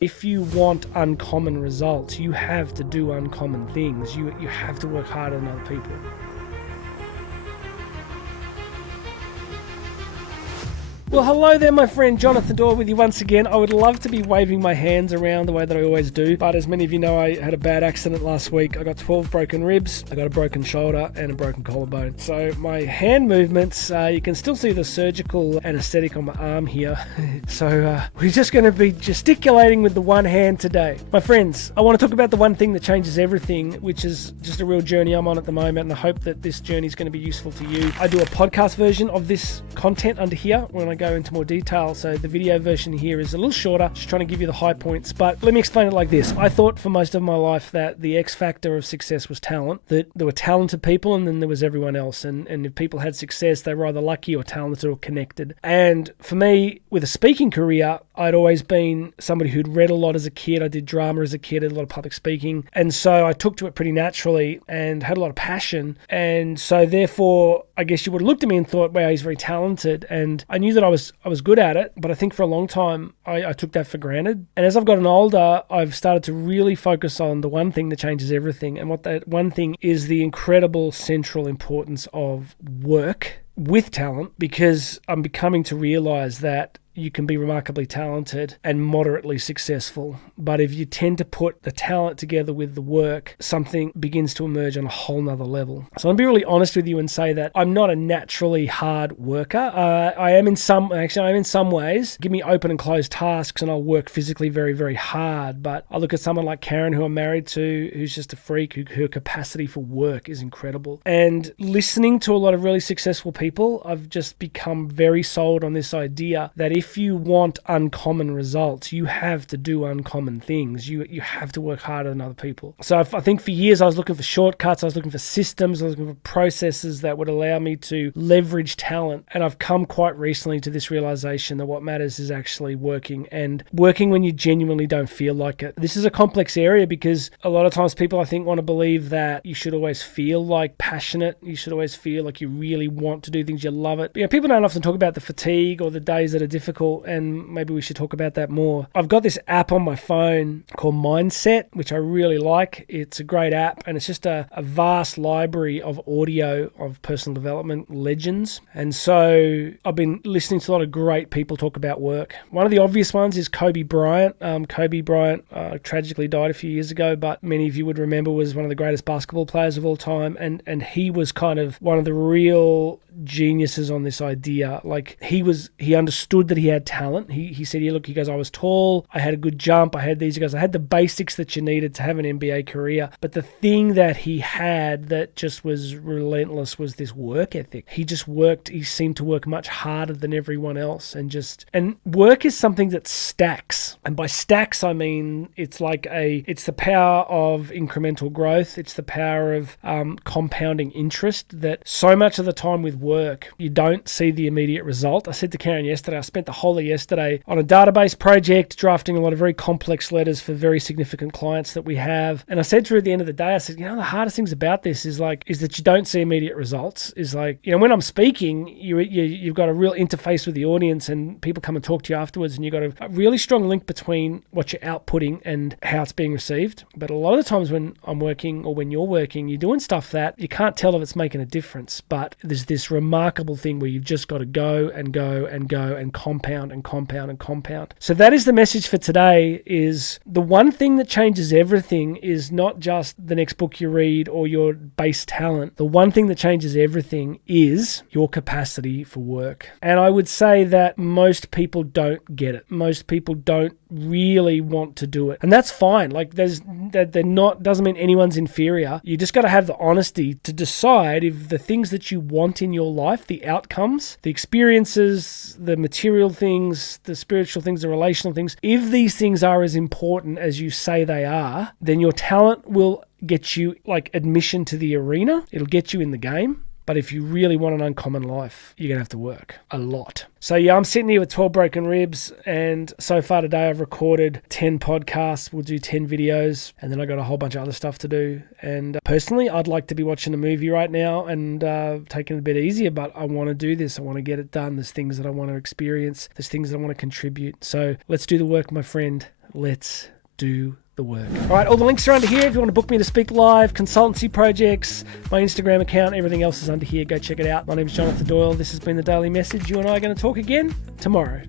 If you want uncommon results, you have to do uncommon things. You have to work harder than other people. Well, hello there, my friend. Jonathan Doyle with you once again. I would love to be waving my hands around the way that I always do, but as many of you know, I had a bad accident last week. I got 12 broken ribs, I got a broken shoulder, and a broken collarbone. So my hand movements, you can still see the surgical anesthetic on my arm here. So we're just going to be gesticulating with the one hand today. My friends, I want to talk about the one thing that changes everything, which is just a real journey I'm on at the moment, and I hope that this journey is going to be useful to you. I do a podcast version of this content under here when I go into more detail, so the video version here is a little shorter, just trying to give you the high points. But let me explain it like this. I thought for most of my life that the X factor of success was talent, that there were talented people and then there was everyone else, and if people had success, they were either lucky or talented or connected. And for me, with a speaking career, I'd always been somebody who'd read a lot as a kid. I did drama as a kid, did a lot of public speaking, and so I took to it pretty naturally and had a lot of passion. And so therefore, I guess you would have looked at me and thought, wow, he's very talented. And I knew that I was good at it, but I think for a long time I took that for granted. And as I've gotten older, I've started to really focus on the one thing that changes everything. And what that one thing is, the incredible central importance of work with talent, because I'm becoming to realize that you can be remarkably talented and moderately successful. But if you tend to put the talent together with the work, something begins to emerge on a whole nother level. So I'll be really honest with you and say that I'm not a naturally hard worker. I am in some ways. Give me open and closed tasks and I'll work physically very, very hard. But I look at someone like Karen, who I'm married to, who's just a freak, her capacity for work is incredible. And listening to a lot of really successful people, I've just become very sold on this idea that if you want uncommon results, you have to do uncommon things. You have to work harder than other people. So I think for years I was looking for shortcuts, I was looking for systems, I was looking for processes that would allow me to leverage talent. And I've come quite recently to this realization that what matters is actually working, and working when you genuinely don't feel like it. This is a complex area because a lot of times people, I think, want to believe that you should always feel like passionate. You should always feel like you really want to do things, you love it. People don't often talk about the fatigue or the days that are difficult, and maybe we should talk about that more. I've got this app on my phone called Mindset, which I really like. It's a great app, and it's just a vast library of audio of personal development legends. And so I've been listening to a lot of great people talk about work. One of the obvious ones is Kobe Bryant. Kobe Bryant tragically died a few years ago, but many of you would remember was one of the greatest basketball players of all time, and he was kind of one of the real geniuses on this idea. Like he understood that he had talent. He said, yeah, look, he goes, I was tall, I had a good jump, I had these, he goes, I had the basics that you needed to have an NBA career. But the thing that he had that just was relentless was this work ethic. He just worked, he seemed to work much harder than everyone else, and work is something that stacks. And by stacks, I mean, it's the power of incremental growth. It's the power of compounding interest, that so much of the time with work, you don't see the immediate result. I said to Karen yesterday, I spent the whole of yesterday on a database project, drafting a lot of very complex letters for very significant clients that we have. And I said to her at the end of the day, I said, the hardest things about this is that you don't see immediate results. Is when I'm speaking, you've got a real interface with the audience, and people come and talk to you afterwards, and you've got a really strong link between what you're outputting and how it's being received. But a lot of the times when I'm working, or when you're working, you're doing stuff that you can't tell if it's making a difference. But there's this remarkable thing where you've just got to go and go and go and compound and compound and compound. So that is the message for today, is the one thing that changes everything is not just the next book you read or your base talent. The one thing that changes everything is your capacity for work. And I would say that most people don't get it. Most people don't really want to do it. And that's fine. Doesn't mean anyone's inferior. You just got to have the honesty to decide if the things that you want in your life, the outcomes, the experiences, the material things, the spiritual things, the relational things, if these things are as important as you say they are, then your talent will get you admission to the arena. It'll get you in the game. But if you really want an uncommon life, you're going to have to work a lot. So yeah, I'm sitting here with 12 broken ribs, and so far today I've recorded 10 podcasts. We'll do 10 videos, and then I got a whole bunch of other stuff to do. And personally, I'd like to be watching a movie right now and taking it a bit easier, but I want to do this. I want to get it done. There's things that I want to experience. There's things that I want to contribute. So let's do the work, my friend. let's do the work. All right, all the links are under here. If you want to book me to speak live, consultancy projects, my Instagram account, everything else is under here. Go check it out. My name is Jonathan Doyle. This has been the Daily Message. You and I are going to talk again tomorrow.